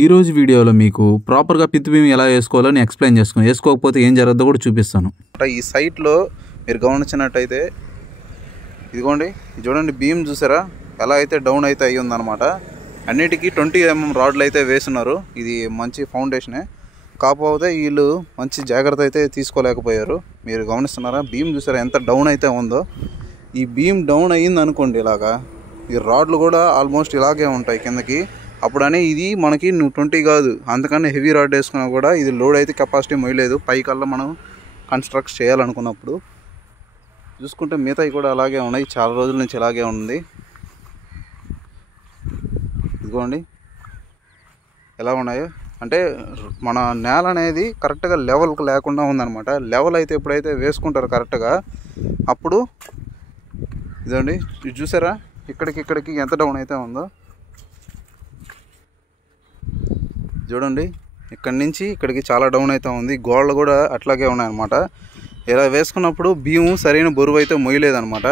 ఈరోజు వీడియోలో మీకు ప్రాపర్గా పిత్ బీమ్ ఎలా వేసుకోవాలో నేను ఎక్స్ప్లెయిన్ చేసుకుని వేసుకోకపోతే ఏం జరుగుతుందో కూడా చూపిస్తాను. ఈ సైట్లో మీరు గమనించినట్టయితే ఇదిగోండి, చూడండి బీమ్ చూసారా ఎలా అయితే డౌన్ అయితే అయ్యి ఉందన్నమాట. అన్నిటికీ 20 mm రాడ్లు అయితే వేస్తున్నారు. ఇది మంచి ఫౌండేషనే, కాకపోతే వీళ్ళు మంచి జాగ్రత్త అయితే తీసుకోలేకపోయారు. మీరు గమనిస్తున్నారా బీమ్ చూసారా ఎంత డౌన్ అయితే ఉందో. ఈ బీమ్ డౌన్ అయ్యింది అనుకోండి, ఇలాగా ఈ రాడ్లు కూడా ఆల్మోస్ట్ ఇలాగే ఉంటాయి కిందకి. అప్పుడనే ఇది మనకి 20 కాదు, అంతకన్నా హెవీ రాడ్ వేసుకున్నా కూడా ఇది లోడ్ అయితే కెపాసిటీ మొయ్యలేదు. పైకల్లా మనం కన్స్ట్రక్ట్ చేయాలనుకున్నప్పుడు చూసుకుంటే మిగతాయి కూడా అలాగే ఉన్నాయి. చాలా రోజుల నుంచి ఇలాగే ఉంది. ఇదిగోండి ఎలా ఉన్నాయో, అంటే మన నేల అనేది కరెక్ట్గా లెవెల్కి లేకుండా ఉందన్నమాట. లెవెల్ అయితే ఎప్పుడైతే వేసుకుంటారో కరెక్ట్గా అప్పుడు ఇదండి ఇది చూసారా ఇక్కడికి ఎంత డౌన్ అయితే ఉందో చూడండి. ఇక్కడి నుంచి ఇక్కడికి చాలా డౌన్ అయితే ఉంది. గోడలు కూడా అట్లాగే ఉన్నాయన్నమాట. ఇలా వేసుకున్నప్పుడు భీము సరైన బరువు అయితే మొయ్యలేదన్నమాట.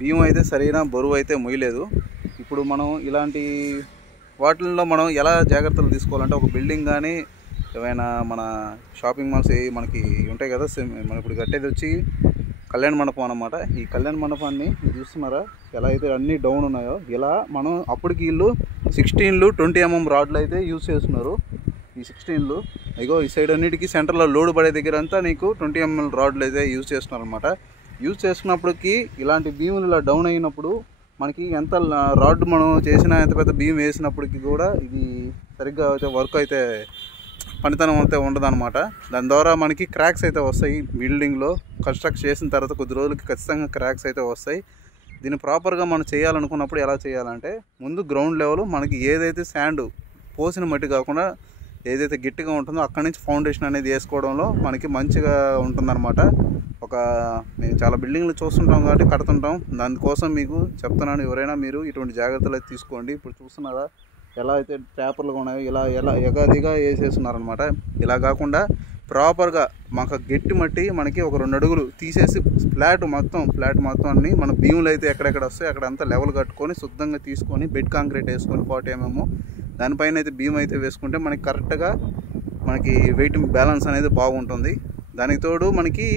భీము అయితే సరైన బరువు అయితే మొయ్యలేదు. ఇప్పుడు మనం ఇలాంటి వాటిల్లో మనం ఎలా జాగ్రత్తలు తీసుకోవాలంటే, ఒక బిల్డింగ్ కానీ ఏమైనా మన షాపింగ్ మాల్స్ మనకి ఉంటాయి కదా, మనం ఇప్పుడు కట్టేది వచ్చి కళ్యాణ మండపం అన్నమాట. ఈ కళ్యాణ మండపాన్ని చూస్తున్నారా ఎలా అయితే అన్నీ డౌన్ ఉన్నాయో, ఇలా మనం అప్పటికి వీళ్ళు 16లు 20 mm రాడ్లు అయితే యూజ్ చేస్తున్నారు. ఈ 16లు ఇగో ఈ సైడ్ అన్నిటికీ సెంటర్లో లోడ్ పడే దగ్గర అంతా నీకు 20 mm రాడ్లు అయితే యూజ్ చేస్తున్నారు అనమాట. యూజ్ చేస్తున్నప్పటికీ ఇలాంటి భీములు ఇలా డౌన్ అయినప్పుడు మనకి ఎంత రాడ్ మనం చేసిన ఎంత పెద్ద భీమ్ వేసినప్పటికీ కూడా ఇది సరిగ్గా అయితే వర్క్ అయితే పనితనం అయితే ఉండదన్నమాట. దాని ద్వారా మనకి క్రాక్స్ అయితే వస్తాయి. బిల్డింగ్లో కన్స్ట్రక్ట్ చేసిన తర్వాత కొద్ది రోజులకి ఖచ్చితంగా క్రాక్స్ అయితే వస్తాయి. దీన్ని ప్రాపర్గా మనం చేయాలనుకున్నప్పుడు ఎలా చేయాలంటే, ముందు గ్రౌండ్ లెవెల్ మనకి ఏదైతే శాండ్ పోసిన మట్టి కాకుండా ఏదైతే గట్టిగా ఉంటుందో అక్కడి నుంచి ఫౌండేషన్ అనేది వేసుకోవడంలో మనకి మంచిగా ఉంటుందన్నమాట. మేము చాలా బిల్డింగ్లు చూస్తుంటాం కాబట్టి కడుతుంటాం, దానికోసం మీకు చెప్తున్నాను. ఎవరైనా మీరు ఇటువంటి జాగ్రత్తలు అయితే తీసుకోండి. ఇప్పుడు చూస్తున్నారా ఎలా అయితే పేపర్లు ఉన్నాయో ఎలా ఎగాదిగా వేసేస్తున్నారనమాట. ఇలా కాకుండా ప్రాపర్గా మాకు గట్టి మట్టి మనకి ఒక 2 అడుగులు తీసేసి ఫ్లాట్ మొత్తం అన్ని మన భీములు అయితే ఎక్కడెక్కడ వస్తాయి అక్కడంతా లెవెల్ కట్టుకొని శుద్ధంగా తీసుకొని బెడ్ కాంక్రీట్ వేసుకొని 40 mm దానిపైన అయితే భీమ్ అయితే వేసుకుంటే మనకి కరెక్ట్గా మనకి వెయిట్ బ్యాలెన్స్ అనేది బాగుంటుంది. దానికి తోడు మనకి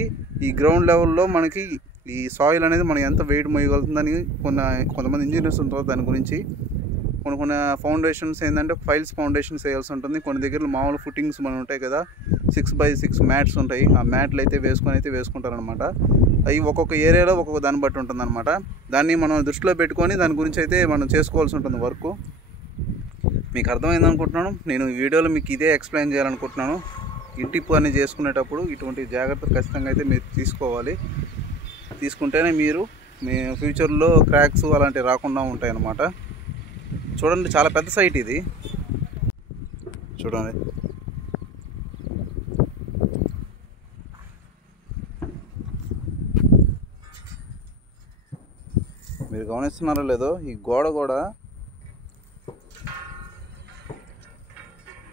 ఈ గ్రౌండ్ లెవెల్లో మనకి ఈ సాయిల్ అనేది మనం ఎంత వెయిట్ మోయగలుగుతుందని కొంతమంది ఇంజనీర్స్ ఉంటారు. దాని గురించి కొన్ని ఫౌండేషన్స్ ఏంటంటే ఫైల్స్ ఫౌండేషన్స్ వేయాల్సి ఉంటుంది. కొన్ని దగ్గర మామూలు ఫుటింగ్స్ మనం ఉంటాయి కదా, 6x6 మ్యాట్స్ ఉంటాయి. ఆ మ్యాట్లు అయితే వేసుకుంటారనమాట. అవి ఒక్కొక్క ఏరియాలో ఒక్కొక్క దాన్ని బట్టి ఉంటుందన్నమాట. దాన్ని మనం దృష్టిలో పెట్టుకొని దాని గురించి అయితే మనం చేసుకోవాల్సి ఉంటుంది వర్క్. మీకు అర్థమైంది అనుకుంటున్నాను. నేను ఈ వీడియోలో మీకు ఇదే ఎక్స్ప్లెయిన్ చేయాలనుకుంటున్నాను. ఇంటి పని చేసుకునేటప్పుడు ఇటువంటి జాగ్రత్తలు ఖచ్చితంగా అయితే మీరు తీసుకోవాలి. తీసుకుంటేనే మీరు మీ ఫ్యూచర్లో క్రాక్స్ అలాంటివి రాకుండా ఉంటాయన్నమాట. చూడండి చాలా పెద్ద సైట్ ఇది. చూడండి మీరు గమనిస్తున్నారో లేదో, ఈ గోడ కూడా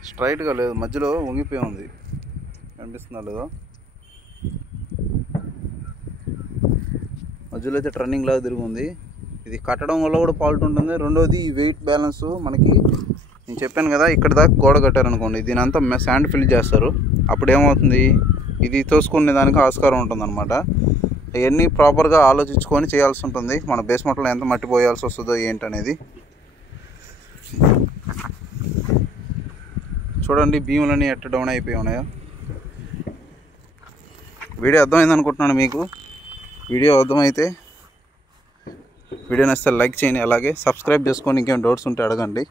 స్ట్రైట్గా లేదు, మధ్యలో వంగిపోయి ఉంది. కనిపిస్తుందో లేదో, మధ్యలో అయితే టర్నింగ్ లాగా తిరిగి ఉంది. ఇది కట్టడం వల్ల కూడా ఫాల్ట్ ఉంటుంది. రెండోది ఈ వెయిట్ బ్యాలెన్స్ మనకి, నేను చెప్పాను కదా ఇక్కడ దాకా గోడ కట్టారనుకోండి, దీని అంతా శాండ్ ఫిల్ చేస్తారు. అప్పుడు ఏమవుతుంది, ఇది తోసుకునే దానికి ఆస్కారం ఉంటుందన్నమాట. అవన్నీ ప్రాపర్గా ఆలోచించుకొని చేయాల్సి ఉంటుంది. మన బేస్మెంట్లో ఎంత మట్టి పోయాల్సి వస్తుందో ఏంటనేది. చూడండి భీములన్నీ ఎట్ట డౌన్ అయిపోయి ఉన్నాయో. వీడియో అర్థమైంది అనుకుంటున్నాను మీకు. వీడియో అర్థమైతే వీడియో నచ్చితే లైక్ చేయండి, అలాగే సబ్స్క్రైబ్ చేసుకొని ఇంకేం డౌట్స్ ఉంటే అడగండి.